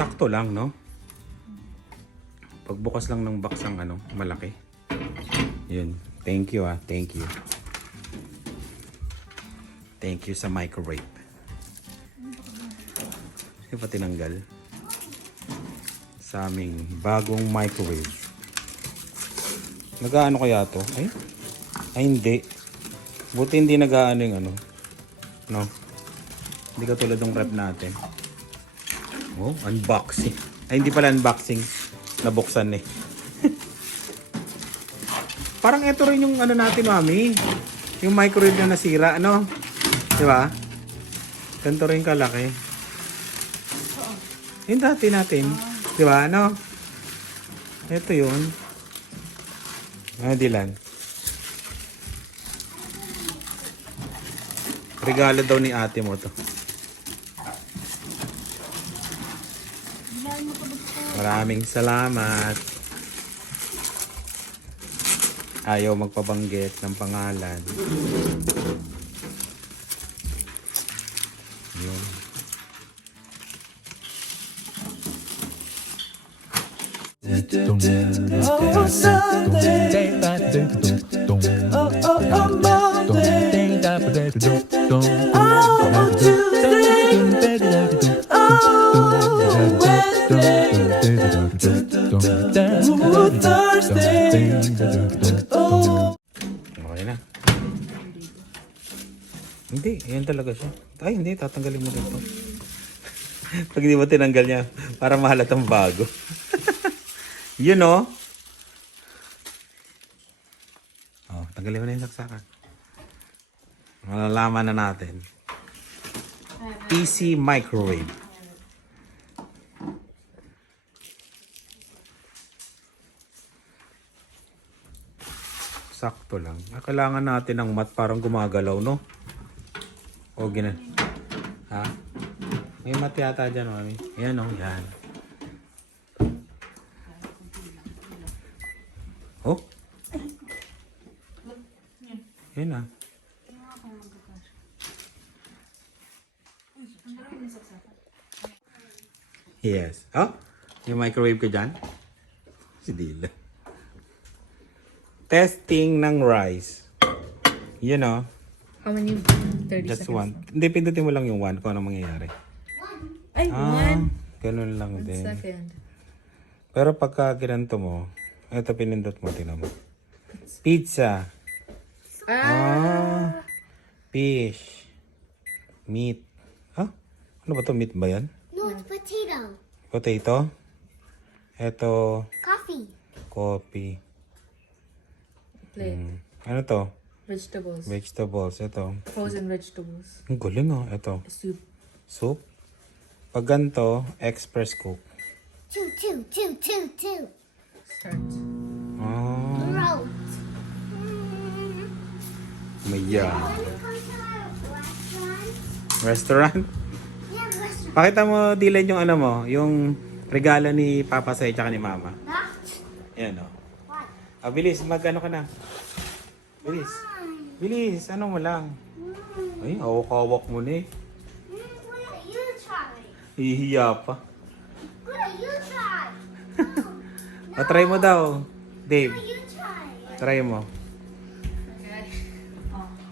Sakto lang, no? Pagbukas lang ng box ang ano, malaki. Yun. Thank you, ah. Thank you. Thank you sa microwave. Hindi pa tinanggal. Sa aming bagong microwave. Nagaano kaya to? Ay hindi. Buti hindi nagaano yung ano. No? Hindi katulad ng rep natin. Oh, unboxing. Ay, hindi pala unboxing. Nabuksan eh. Parang ito rin yung ano natin, mami. Yung microwave na nasira, ano? Di ba? Ganito rin kalaki. Yung dati natin. Di ba, ano? Ito yun. Dilan. Regalo daw ni ate mo to. Maraming salamat. Ayaw magpabanggit ng pangalan. Yun. Oh, Sunday. Oh, Monday. Oh, Tuesday. Oh, Wednesday. Oh, Thursday. Oh. Okay na. Hindi, yan talaga siya. Ay, hindi, tatanggalin mo dito. Pag hindi mo tinanggal niya, para mahalatang bago. Yun o. Oh, tanggalin mo na yung saksakan. Malalaman na natin. PC microwave. Sakto lang. Kailangan natin ng mat parang gumagalaw, no? O, ginan. Ha? May mat yata dyan, mami. Yan o, yan. Oh? Yan ah. Yes. Oh? Yung microwave ko dyan? Si Dila. Testing ng rice. Yun o. How many? 30 Just seconds. one. Hindi, pindutin mo lang yung one kung ano mangyayari. Ay, one. Ganun lang 1 din. second. Pero pagka ginanto mo, ito pinindot mo, tingnan mo. Pizza. Fish. Meat. Ano ba to? Meat ba yan? No, it's potato. Potato. Ito, Coffee. coffee. Plate. Ano to? Vegetables. Vegetables. Ito. Frozen vegetables. Ang galing oh. Ito. Soup. Soup. Pag ganito, express cook. Two. Start. Roast. Maya. Wanna go to our restaurant? Restaurant? Yeah, restaurant. Pakita mo, Dylan, yung ano mo, yung regalo ni Papa sa'yo tsaka ni Mama. That? Yan o. What? Bilis, mag-ano ka na. Bilis. Bilis, ano mo lang. Ay, hawak-hawak mo na eh. Kuya, you try. Hihiya pa. Kuya, you try. Try mo daw, Dave. You try. Try mo.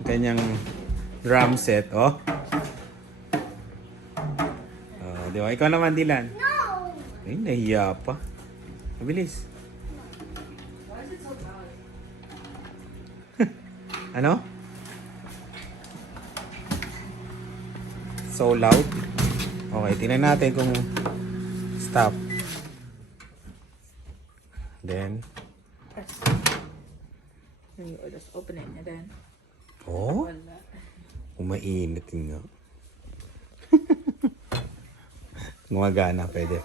Kanyang drum set, oh. Di ba? Ikaw naman, Dylan. No. Ay, nahiya pa. Mabilis. Ano? So loud? Okay, tingnan natin kung stop. Then, Press. Then you just open it and then. oh, Wala. umainit nga. Gumagana, pwede.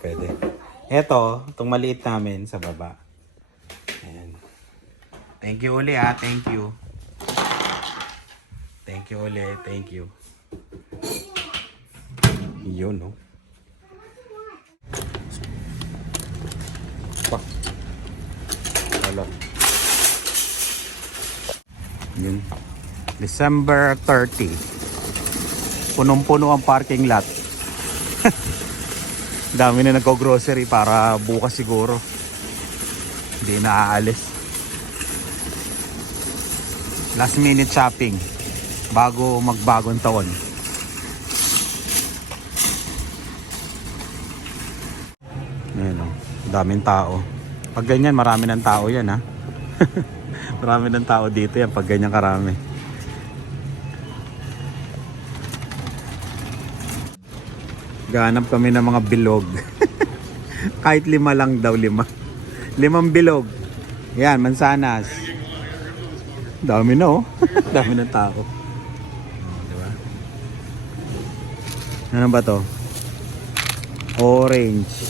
Eto, itong maliit namin sa baba. Ayan. Thank you uli thank you. Thank you uli, thank you. Yun, no? Pa. Wala. Yun. December 30. Punong-puno ang parking lot. Dami na nagko-grocery para bukas siguro. Hindi na aalis. Last minute shopping bago magbagong taon. Ayan o, daming tao. Pag ganyan, marami ng tao yan ha. Marami ng tao dito yan pag ganyan karami. Gahanap kami ng mga bilog. Kahit 5 lang daw, 5. 5 bilog. Yan, mansanas. Dami na oh. Dami ng tao. Diba? Ano ba to? Orange.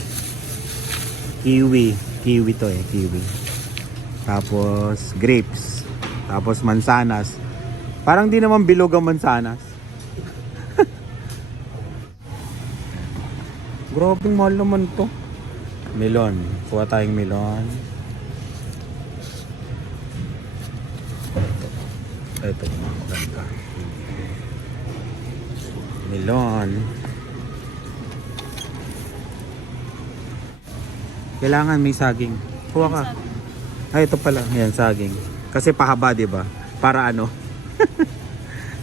Kiwi. Kiwi to eh, kiwi. Tapos grapes. Tapos mansanas. Parang di naman bilog ang mansanas. Grabing mahal naman to. Melon. Kuha tayong melon. Ito, maganda. Melon. Kailangan may saging. Kuha ka. Ay, ito pala. Yan, saging. Kasi pahaba, di ba? Para ano?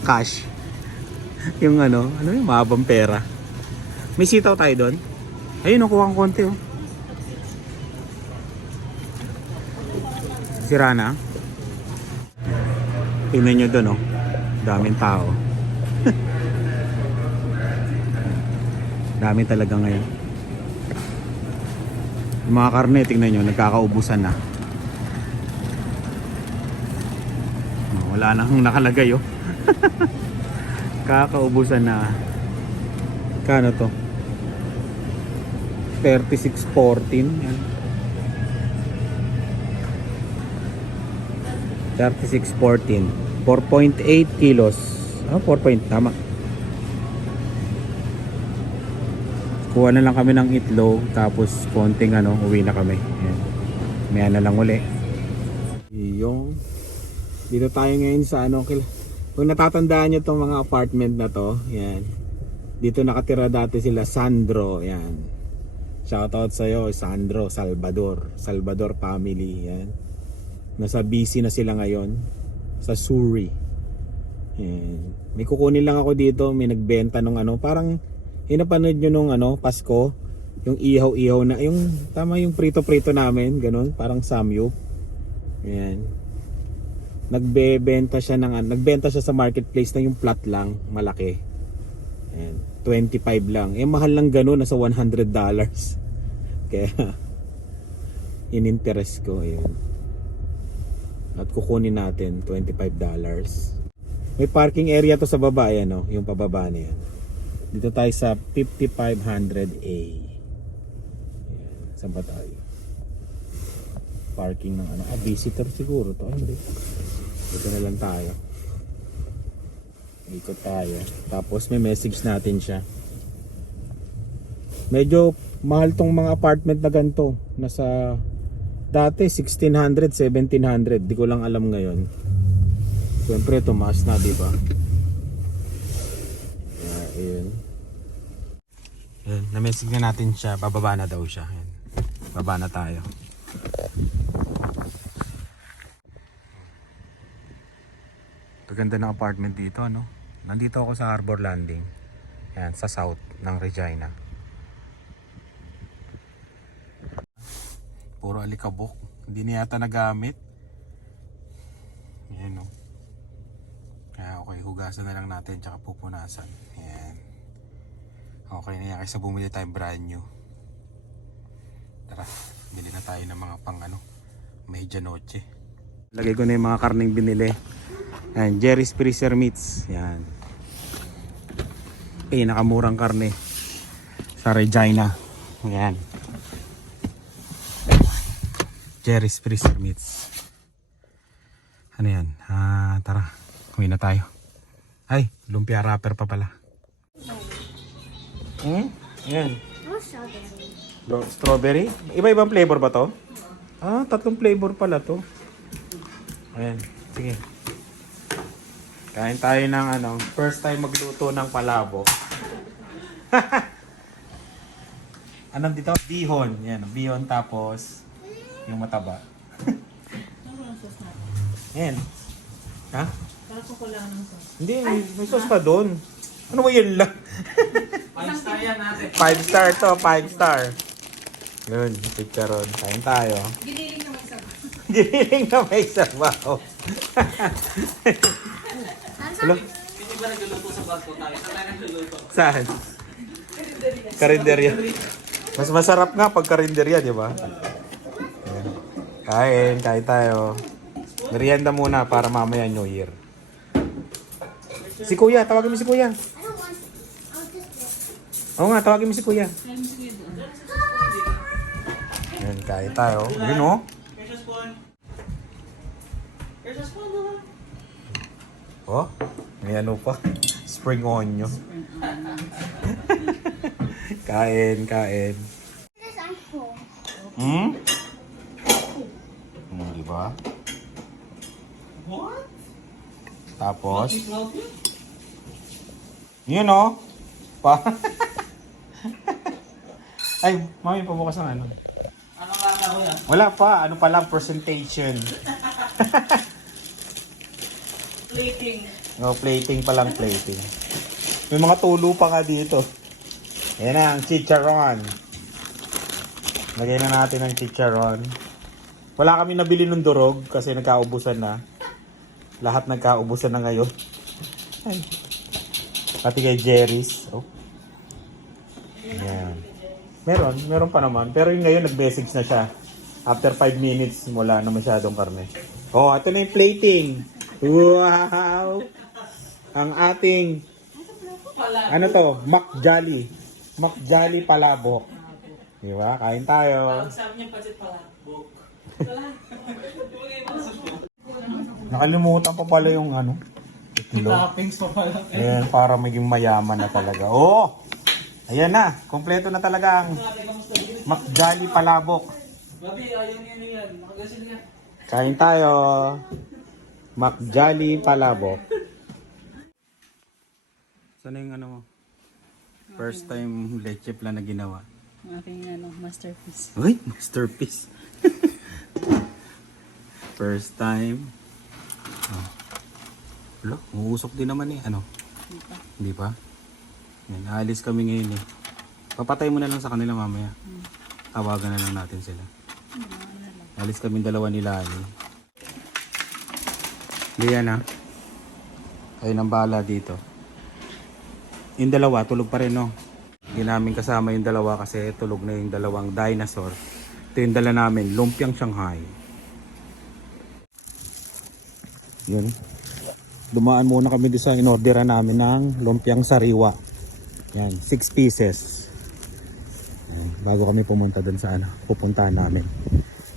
Cash. Yung ano yung mahabang pera. May sitaw tayo doon. Ayun, kuha kang konti oh. Sira na. Tingnan nyo doon oh. Daming tao. Dami talaga ngayon. Yung mga karne, tingnan nyo, nagkakaubusan na. Wala nang nakalagay oh. Kakaubusan na. Kano to? 36.14 yan. 36.14 4.8 kilos. 4 point, tama. Kuha na lang kami ng itlog. Tapos konting uwi na kami. Ayan. Maya na lang uli. Yung dito tayo ngayon sa kung natatandaan nyo tong mga apartment na to. Yan. Dito nakatira dati sila Sandro. Yan. Shoutout sa'yo Sandro Salvador family. Yan. Nasa BC na sila ngayon. Sa Surrey. Yan. May kukunin lang ako dito. May nagbenta nung parang hinapanood nyo nung Pasko. Yung ihaw-ihaw na. Yung tama yung prito-prito namin. Ganun. Parang samyup. Yan. Nagbenta siya sa marketplace na yung plat lang. Malaki. Yan. 25 lang. Mahal lang ganun. Nasa $100. Kaya in-interest ko. Ayun. At kukunin natin $25. May parking area to sa baba. Ayan o. Yung pababa na yan. Dito tayo sa 5500A. Ayan. Saan ba tayo? Parking ng visitor siguro to. Hindi. Dito na lang tayo. Ikot tayo. Tapos may message natin siya. Medyo mahal tong mga apartment na ganito. Nasa dati 1600, 1700. Di ko lang alam ngayon. Siyempre tumaas na, di ba? Ayun. Ayun, na-message na natin siya. Bababa na daw siya. Ayun. Baba na tayo. Ganda ng apartment dito, Nandito ako sa Harbor Landing. Yan, sa south ng Regina. Puro alikabok. Hindi na yata nagamit. Yan, Kaya okay, hugasan na lang natin tsaka pupunasan. Yan. Okay na yan kaysa bumili tayo brand new. Tara, bili na tayo ng mga pang medianoche. Lagay ko na yung mga karneng binili. Yan, Jerry's Freezer Meats. Yan. Nakamurang karne sa Regina. Yan. Jerry's Freezer Meats. Ano yan? Tara. Uwi na tayo. Ay, lumpia wrapper pa pala. Yan. Strawberry. Iba-ibang flavor ba to? 3 flavor pala to. Ayan. Sige. Kain tayo ng first time magluto ng palabok. Anong dito? Bihon. Yan, bihon tapos yung mataba. Yan. Ha? Para ko lang ng sauce. Hindi, may sauce pa doon. Ano ba yun lang? 5 star yan natin. 5 star to, 5 star. Yun, chicharon. Kain tayo. Giniling naman sa Giniling na may sabaw. Hello? Hindi ba nagluluto sa barko tayo? Saan tayo nagluluto? Saan? Karinderya. Mas masarap nga pag karinderya, di ba? Ayan. Kain tayo. Merienda muna para mamaya New Year. Si Kuya, tawagin mo si Kuya. I don't want. I'll just this. Oo nga, tawagin mo si Kuya. Ayan, kain tayo. Yun o. Here's a spoon. Here's a spoon naman. Oh, may ano pa. Spring onion. Kain, kain. This I'm full. Hmm? Di ba? What? Tapos, Float yun o. Pa. Ay, mami, pabukas ng ano. Anong lasa ko yan? Wala pa. Ano pa lang, presentation. Plating. No, plating pa lang, plating. May mga tulo pa nga dito. Ayan na, ang chicharon. Lagay na natin ang chicharon. Wala kami nabili ng durog kasi nagkaubusan na. Lahat nagkaubusan na ngayon. Ay. Pati kay Jerry's. Oh. Ayan. Meron pa naman. Pero yung ngayon nag-message na siya. After 5 minutes, wala na masyadong karne. Oh, ito na yung plating. Wow! Ang ating, ano to? Mac Jolly palabok. Di ba? Kain tayo. Sabi niya pasit pala. Book. Nakalimutan pa pala yung ano. Kilo. Toppings pa pala. Ayan, para maging mayaman na talaga. Oh! Ayan na. Kompleto na talaga ang Mac Jolly palabok. Babi, ayun yan. Makagasin yan. Kain tayo. Mac Jolly palabok. Sana yung ano mo? First time leche plan na ginawa. Ang aking masterpiece. Uy, masterpiece. First time. Oh. Wala, uusok din naman eh. Ano? Hindi pa? Yan, aalis kami ngayon eh. Papatay mo na lang sa kanila mamaya. Tawagan na lang natin sila. Alis kami dalawa nila. Hindi yan ha. Ayun ang bahala dito. Yung dalawa, tulog pa rin no. Hindi namin kasama yung dalawa kasi tulog na yung dalawang dinosaur. Ito yung dala namin, lumpiang Shanghai. Yun. Dumaan muna kami doon sa inorderan namin ng lumpiang sariwa. Yan, 6 pieces. Yan, bago kami pumunta doon sa ano, pupuntahan namin.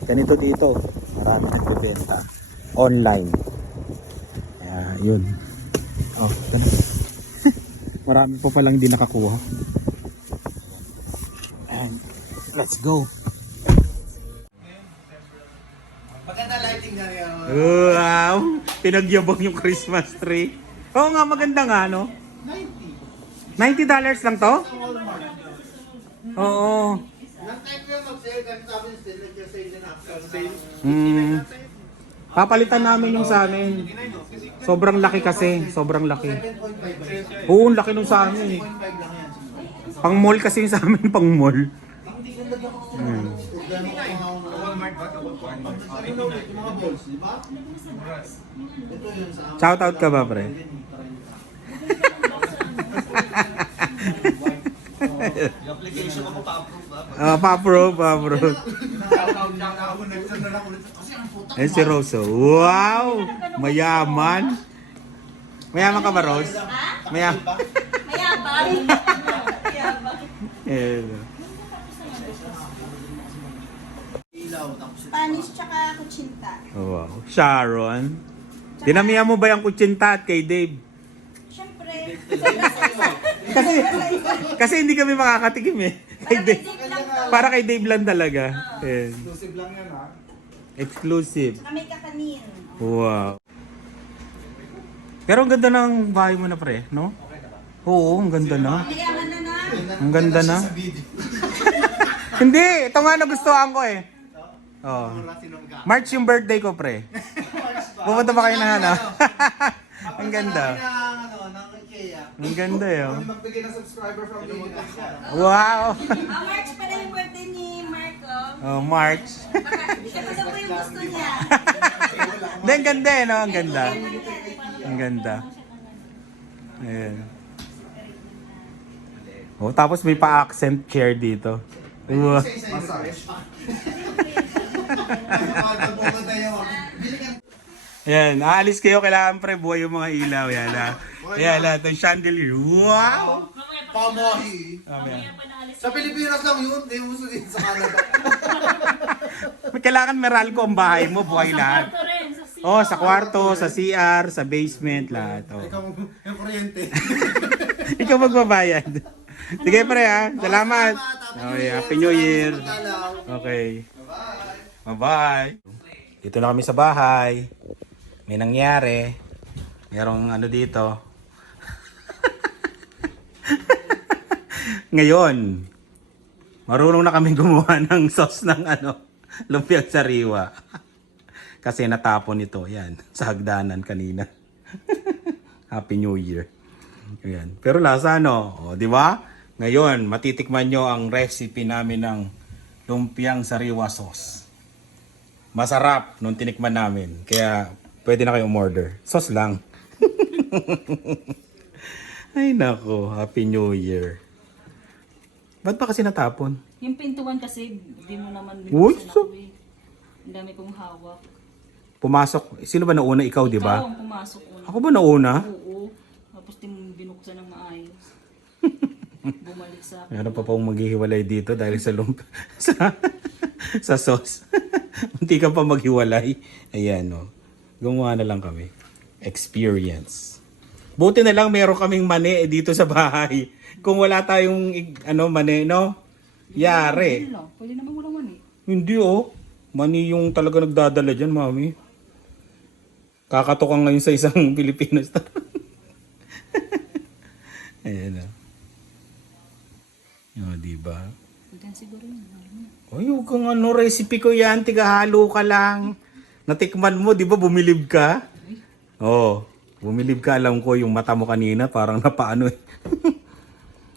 Ganito dito, marami nagbebenta online. Kaya yun. Oh, ganun. Marami pa palang hindi nakakuha. And let's go. Maganda lighting na rin. Wow! Pinagyabang yung Christmas tree. Oo nga, maganda nga, no? $90 lang to? Oo. Papalitan namin yung sa amin. Sobrang laki kasi. Sobrang laki. Oo, ang laki nung sa amin. Pang mall kasi yung sa amin. Pang mall. Shout out ka ba, pre? Application ako pa-approve ba? Pa-approve. Eh si Rose. Wow! Mayaman. Mayaman ka ba, Rose? Mayaman. Mayabang! Eh, Spanish tsaka kutsinta. wow. Sharon. Dinamihan mo ba yung kutsinta at kay Dave? Siyempre. Kasi hindi kami makakatikim eh. Kay Dave. Para kay Dave lang talaga. Ayan. Exclusive lang yan ha. Exclusive. Tsaka may kakanin. Wow. Pero ang ganda ng bahay mo na pre, no? Oo, ang ganda na. Mayaman na na. Ang ganda na. Sa video. Hindi, ito nga nagustuhan ko eh. Oh. March yung birthday ko, pre. Pupunta ba kayo na ano? Ang ganda. Ang ganda eh. Oh. Magbigay ng subscriber from Vegas. Wow! March pala yung birthday ni Marco. Oh, March. Siya pa daw po yung gusto niya. Hindi, ang ganda eh, no? Ang ganda. Ang ganda. Ayan. Oh, tapos may pa-accent chair dito. Wow. Massage. Ayan, aalis kayo, kailangan pre, buhay yung mga ilaw. Yan ha. Ayan ha, itong chandelier. Wow! Pamahi. Sa Pilipinas lang yun. Hindi mo din sa Canada. Kailangan meralco ang bahay mo, buhay lahat. Oh, sa kwarto, sa CR, sa basement, lahat. Oh. Ikaw yung kuryente. Ikaw magbabayad. Sige pre ha, salamat. Okay, Happy New Year. Okay. Bye-bye. Dito na kami sa bahay. May nangyari. Merong ano dito. Ngayon, marunong na kami gumawa ng sauce ng lumpiang sariwa. Kasi natapon ito, yan, sa hagdanan kanina. Happy New Year. Ayan. Pero lasa o, di ba? Ngayon, matitikman nyo ang recipe namin ng lumpiang sariwa sauce. Masarap nung tinikman namin. Kaya pwede na kayo umorder. Sauce lang. Ay nako, Happy New Year. Ba't ba kasi natapon? Yung pintuan kasi, di mo naman Uy, binuksan so- ako eh. Ang dami kong hawak. Pumasok. Sino ba nauna? Ikaw, di Ikaw ba? ang pumasok una. Ako ba nauna? Oo. Tapos di mo binuksan ng maayos. Bumalik sa akin. Meron pa pong maghihiwalay dito dahil sa sa sauce. Munti ka pa maghiwalay. Ayan, no. Gumawa na lang kami. Experience. Buti na lang meron kaming mani dito sa bahay. Kung wala tayong mani, no? Yari. Pwede lang. Pwede naman walang mani. Hindi, oh. Mani yung talaga nagdadala dyan, mami. Kakatukan ngayon sa isang Pilipino star. Ayan, oh. Oh, diba? Pwede siguro yun. Ay, huwag kang recipe ko yan, tigahalo ka lang. Natikman mo, di ba bumilib ka? Oo, bumilib ka, alam ko yung mata mo kanina, parang napaano eh.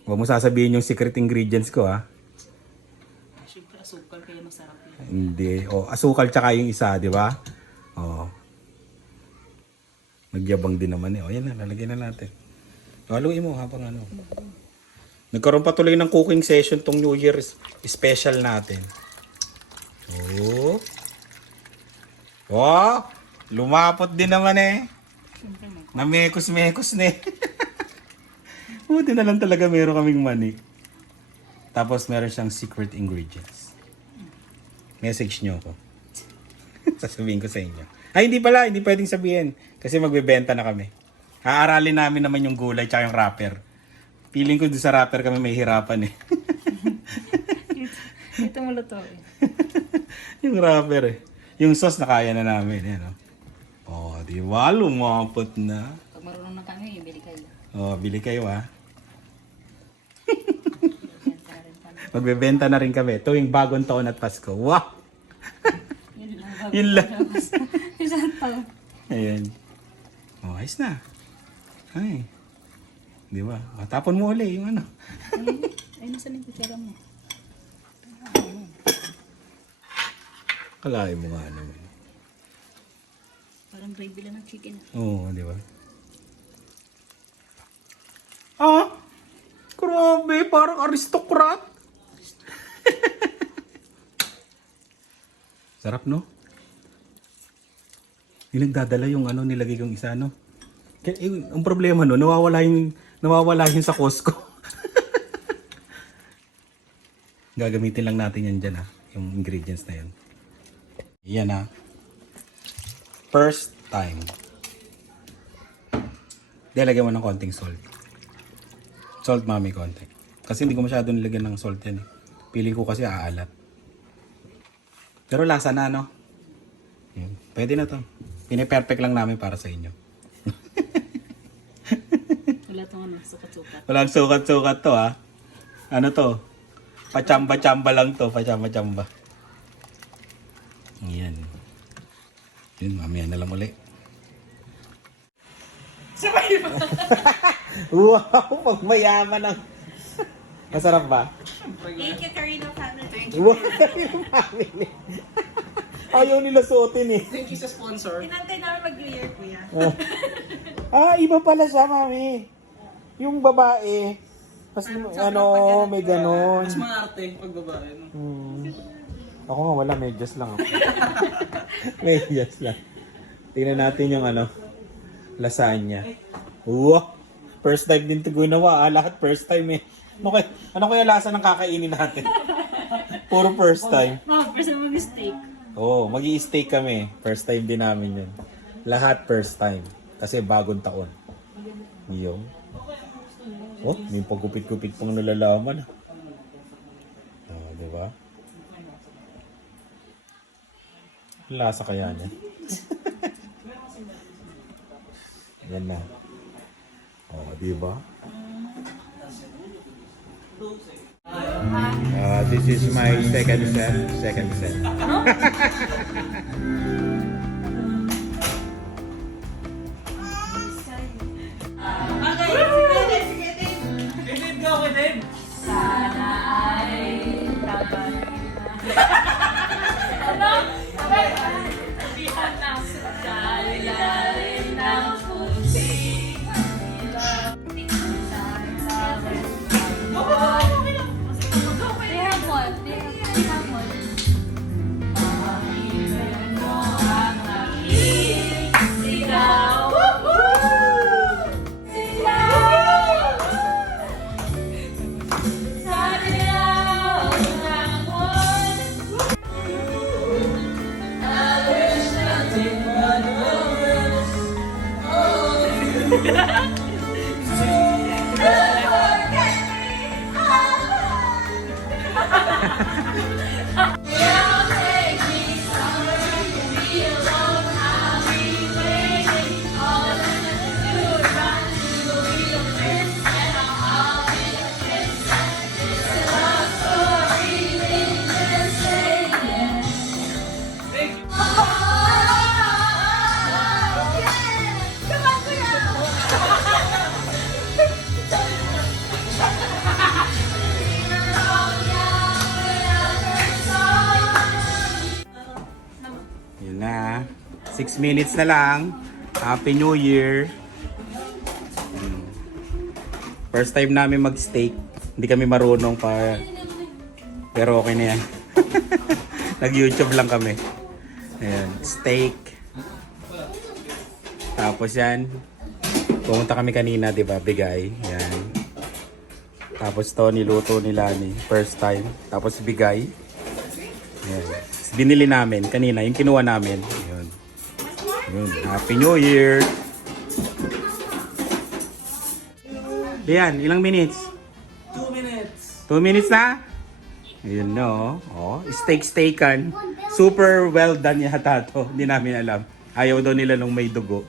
Huwag mo sasabihin yung secret ingredients ko ha. Siyempre asukal kaya masarap yun. Hindi, asukal tsaka yung isa, di ba? Oo. Nagyabang din naman eh. O yan na, lalagyan na natin. Haluin mo habang Nagkaroon pa tuloy ng cooking session tong New Year's special natin. Oh. Oh, lumapot din naman eh. Siyempre mo. Namekos-mekos na eh. Buti na lang talaga meron kaming mani. Tapos meron siyang secret ingredients. Message nyo ako. Sasabihin ko sa inyo. Ay, hindi pala. Hindi pwedeng sabihin. Kasi magbebenta na kami. Haaralin namin naman yung gulay tsaka yung wrapper. Feeling ko doon sa wrapper kami may hirapan eh. Ito mo luto eh. Yung wrapper eh. Yung sauce na kaya na namin. Yan, oh, di ba? Lumapot na. Pag marunong na kami, bili kayo. Oh, bili kayo ha. Benta na rin kami. Magbebenta na rin kami. Tuwing bagong taon at Pasko. Wow! Yun lang. Yun lang. Isang taon. Ayan. Oh, ayos na. Ay. Di ba? Matapon mo ulit yung Ay, nasa yung kutsara mo? Kalahin mo nga naman. Parang gravy lang ng chicken. Oo, di ba? Ah! Grabe, parang aristocrat. Sarap, no? Yung nagdadala yung nilagay kong isa, no? Kaya, ang problema, no? Nawawala yung sa Costco. Gagamitin lang natin yan dyan, ha? Yung ingredients na yan. Yan, ha? First time. Lagyan mo ng konting salt. Salt, mami, konti. Kasi hindi ko masyado nilagyan ng salt yan, eh. Pili ko kasi aalat. Pero lasa na, no? Yun. Pwede na to. Pine-perfect lang namin para sa inyo. Wala itong sukat-sukat. Walang sukat-sukat to, ha? Ano to? Pachamba-chamba lang to. Pachamba-chamba. Ayan. Yun, mamaya na lang ulit. Wow, magmayaman ang... Masarap ba? Thank you, Carino family. Wow, yung family. Ayaw nila suotin eh. Inantay namin mag-New Year, kuya. Iba pala siya, mami. Yung babae. Mas may ganon. Mas maarte pag babae. No? Ako nga wala, medyas lang ako. Medyas lang. Tingnan natin yung lasagna. Wow! First time din ito ginawa. Lahat first time eh. Ano kaya lasa ng kakainin natin? Puro first time. First time mag-steak. Oo, magi-steak kami. First time din namin yun. Lahat first time. Kasi bagong taon. Yung. Oh, may pagkupit-kupit pang nalalaman. Di ba? Lasa kaya niya. Yan na. Di ba? This is my second set. David, go with him! They have one. They have one. Yun na. 6 minutes na lang. Happy New Year. First time namin mag-steak. Hindi kami marunong pa. Pero okay na yan. Nag-YouTube lang kami. Ayan. Steak. Tapos yan. Pumunta kami kanina, di ba? Bigay. Yan. Tapos to, niluto nila ni first time. Tapos bigay. Yan. Binili namin kanina, yung kinuha namin. Yun. Yun. Happy New Year! Diyan, ilang minutes? 2 minutes. 2 minutes na? Ayun no. Oh, steak-steakan. Super well done yata to. Hindi namin alam. Ayaw daw nila nung may dugo.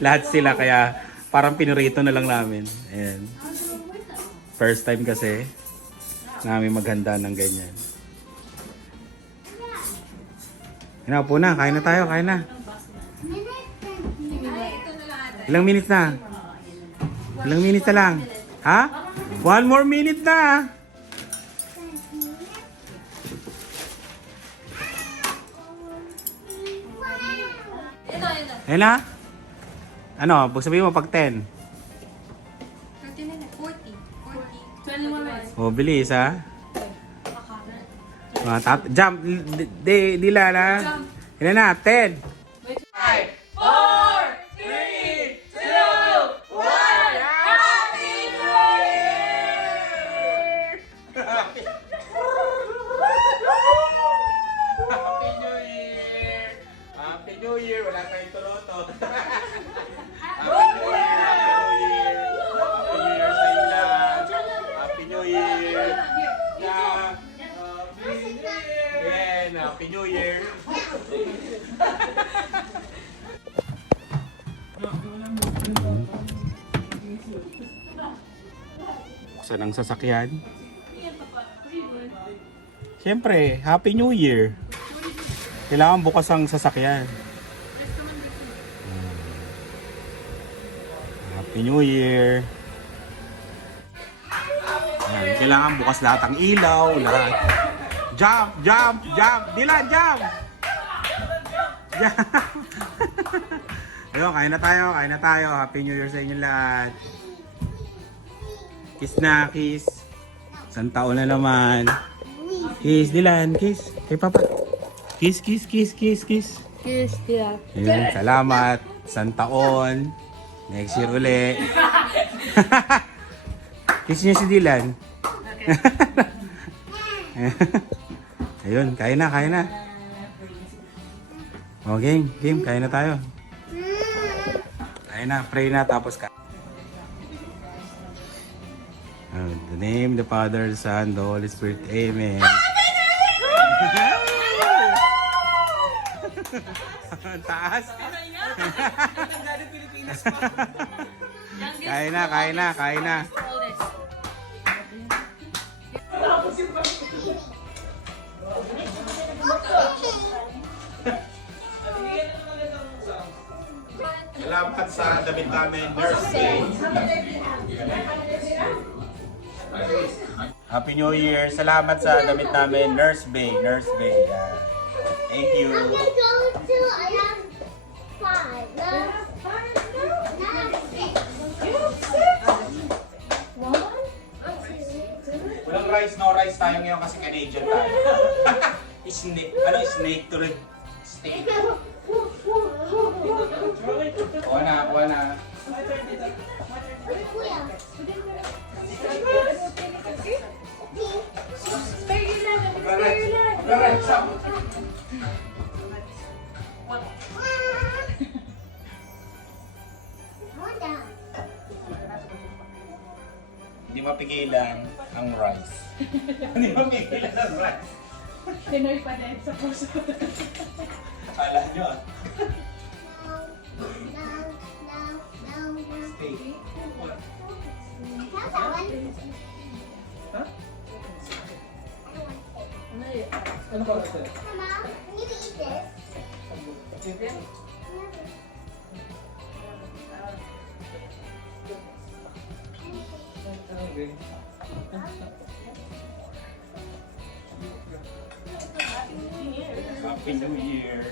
Lahat sila kaya parang pinurito na lang namin. Ayan. First time kasi namin maghanda ng ganyan. Upo na, kain na tayo, kain na. Ilang minutes na? Ilang minutes na lang? Ha? 1 more minute na. Ayun na? Ano, sabihin mo pag 10. 21 minutes. O, bilis ha? Jump, dila na. Ilan na, 10. Happy New Year! Wala tayong tuloto. Happy New Year! Happy New Year sa ila! Happy New Year! Happy New Year! Buksan ang sasakyan. Siyempre, Happy New Year. Kailangan bukas ang sasakyan. Happy New Year. Ayan, kailangan bukas lahat ang ilaw, lahat. Jump, jump, jump. Dylan, jump. Jump. Ayun, kain na tayo, kain na tayo. Happy New Year sa inyo lahat. Kiss na, kiss. Isang taon na naman. Kiss, Dylan, kiss. Kay Papa. Kiss, kiss, kiss, kiss, kiss. Kiss, yeah. Ayun, salamat. Isang taon. Next year uli. Kiss niyo si Dylan. Ayun, kain na, kain na. O, game, game, kain na tayo. Kain na, pray na, tapos ka. In the name of the Father, the Son, the Holy Spirit. Amen. Ang taas. Kain na, kain na, kain na. Salamat sa damit namin, Nurse Bay. Happy New Year. Salamat sa damit namin, Nurse Bay. Nurse Bay. Yan. Thank you. I'm gonna go to around 5. No, not 6. Walang rice, no rice tayo ngayon kasi Canadian tayo. Snake. Ano? Snake tuloy. Steak. Kuha na, kuha na. Kuya. Hindi mapigilan ang rice. Hindi mapigilan ang rice. Pinoy pa din sa puso. Akala nyo ah. Steak. Ano pa ito? Mom, you can eat this. Okay. Happy New Year.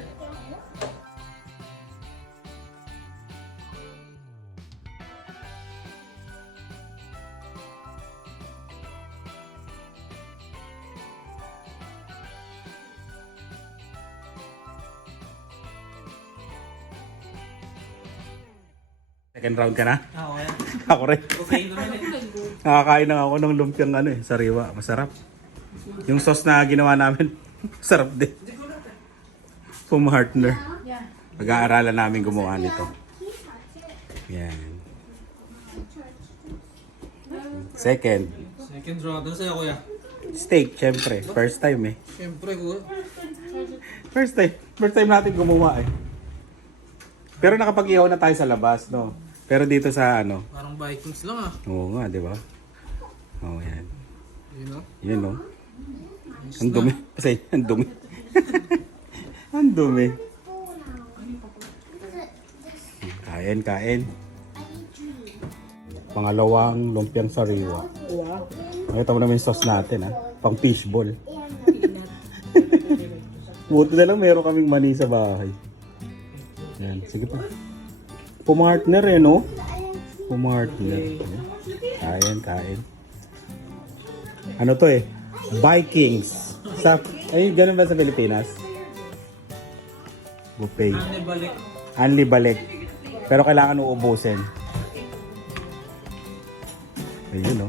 Second round ka na? Ah, okay. Ako rin. Okay, naman eh. Nakakain na ako ng lumpiang ano eh, sariwa. Masarap. Yung sauce na ginawa namin, sarap din. Pumartner. Pag-aaralan namin gumawa nito. Yan. Second. Second round. Ano sa'yo, kuya? Steak, syempre. First time eh. Siyempre, kuya. First time natin gumawa eh. Pero nakapag-ihaw na tayo sa labas, no? Pero dito sa ano, Parang Vikings lang ah. oo nga, di ba? Oo, yan. You know? Yun, no? Ang dumi. Kasi, ang dumi. Ang dumi. Kain, kain. Pangalawang lumpiang sariwa. Wow. Nakita mo naman yung sauce natin, ha? Pang fishball. Buti na lang meron kaming mani sa bahay. Yan, sige pa. Pumartner eh, no? Pumartner. Kain, kain. Ano to eh? Vikings. Ay, ganun ba sa Pilipinas? Buffet. Ano balik? Anli balik. Pero kailangan uubusin. Ayun, no?